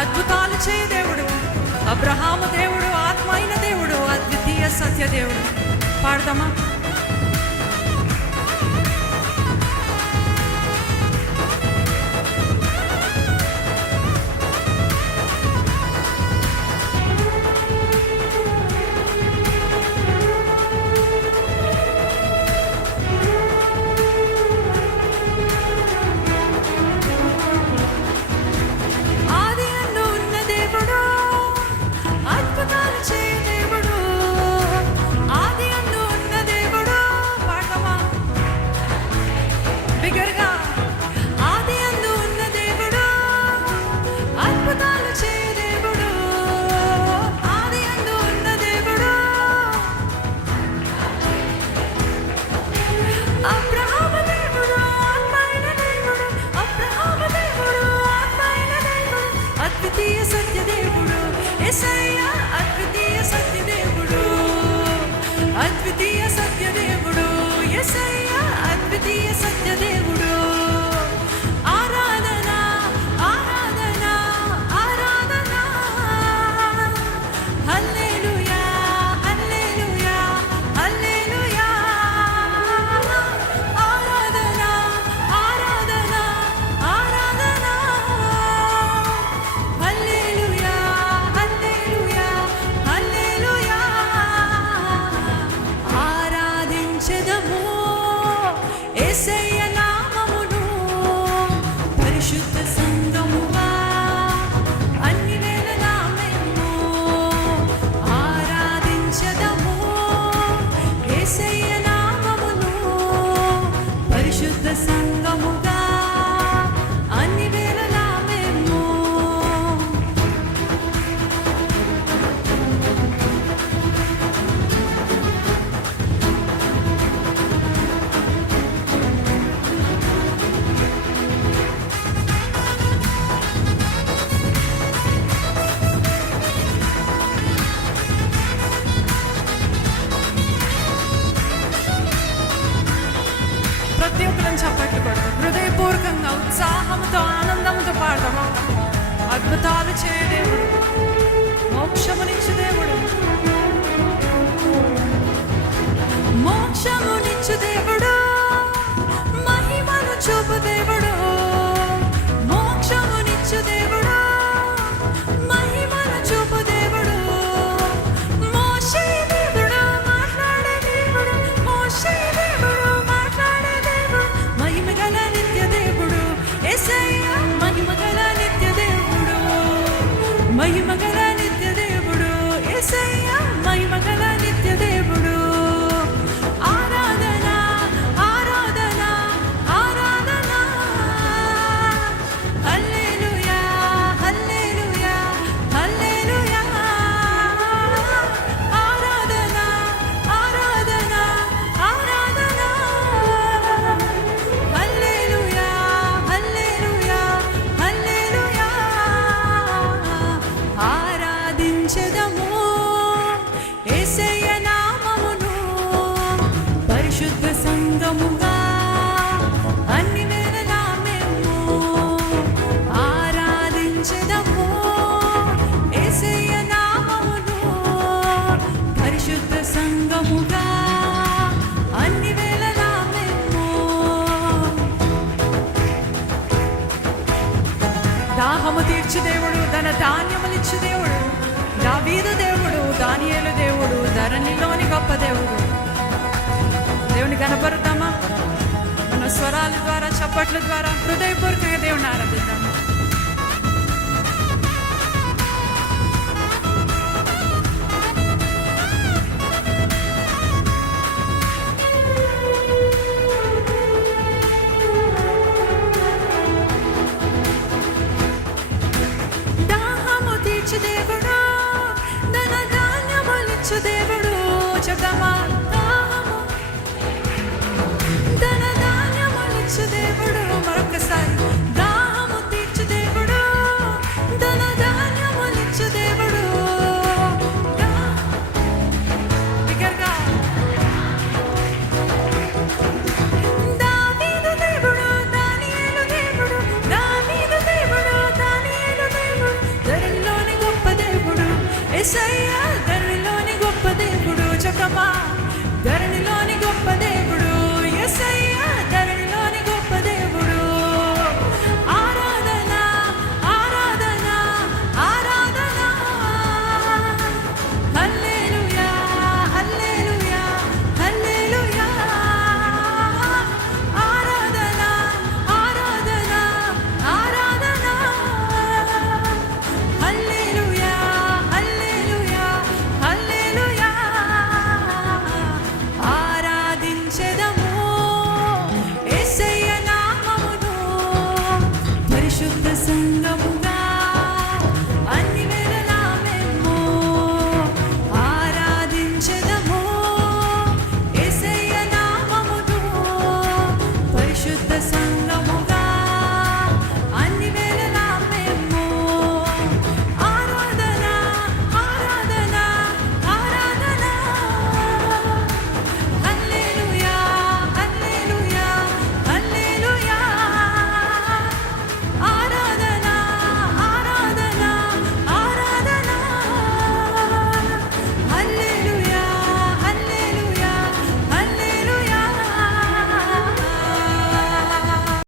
అద్భుతాలు చేయ దేవుడు, అబ్రహాము దేవుడు, ఆత్మ అయిన దేవుడు, అద్వితీయ సత్య దేవుడు. పాడదామా? అద్వితీయ సత్య దేవుడు యేసయ్యా, అద్వితీయ సత్య దేవుడు, అద్వితీయ సత్య దేవుడు యేసయ్యా, అద్వితీయ సత్య దేవుడు. ఆరాధన ఆరాధన ఆరాధన, హల్లెలూయా హల్లెలూయా హల్లెలూయా. ఆరాధన ఆరాధన ఆరాధన, హల్లెలూయా హల్లెలూయా హల్లెలూయా. ఆరాధించెదము యేసయ్య నామమును పరిశుద్ధ సంఘముగా అన్ని వేళలా మేము. ఆరాధించెదము యేసయ్య నామమును పరిశుద్ధ సంఘముగా అన్ని వేళలా మేము. ప్రతి ఒక్కరిని చప్పట్లు కొడతాం, హృదయపూర్వకంగా ఉత్సాహంతో ఆనందంతో పాడదాం. అద్భుతాలు చేయ దేవుడు, మోక్షమునిచ్చు దేవుడు, మోక్షమునిచ్చు దేవుడు, మహిమను చూపు దేవుడు, మోక్షమునిచ్చు దేవుడు, మహిమను చూపు దేవుడు. మోషే దేవుడు, మాట్లాడే దేవుడు, మోషే దేవుడు, మాట్లాడే దేవుడు, మహిమగల నిత్య దేవుడు యేసయ్యా, మహిమగల నిత్య దేవుడు, మహిమగల నిత్య దేవుడు యేసయ్యా, మహిమగల నిత్య దేవుడు. ఆరాధన ఆరాధన ఆరాధన, హల్లెలూయా హల్లెలూయా హల్లెలూయా. ఆరాధన ఆరాధన ఆరాధన, హల్లెలూయా హల్లెలూయా హల్లెలూయా. ఆరాధించెదము యేసయ్య నామమును పరిశుద్ధ సంఘముగా అన్ని వేళలా మేము. ఆరాధించెదము యేసయ్య నామమును పరిశుద్ధ సంఘముగా అన్ని వేళలా మేము. దాహము తీర్చు దేవుడు, ధన ధాన్యములిచ్చు దేవుడు, దావీదు దేవుడు, దానియేలు దేవుడు, ధరణిలోని గొప్ప దేవుడు. దేవుని కనపడతామా? మన స్వరాల ద్వారా, చప్పట్ల ద్వారా హృదయపూర్వకంగా దేవుని ఆరాధిద్దాం.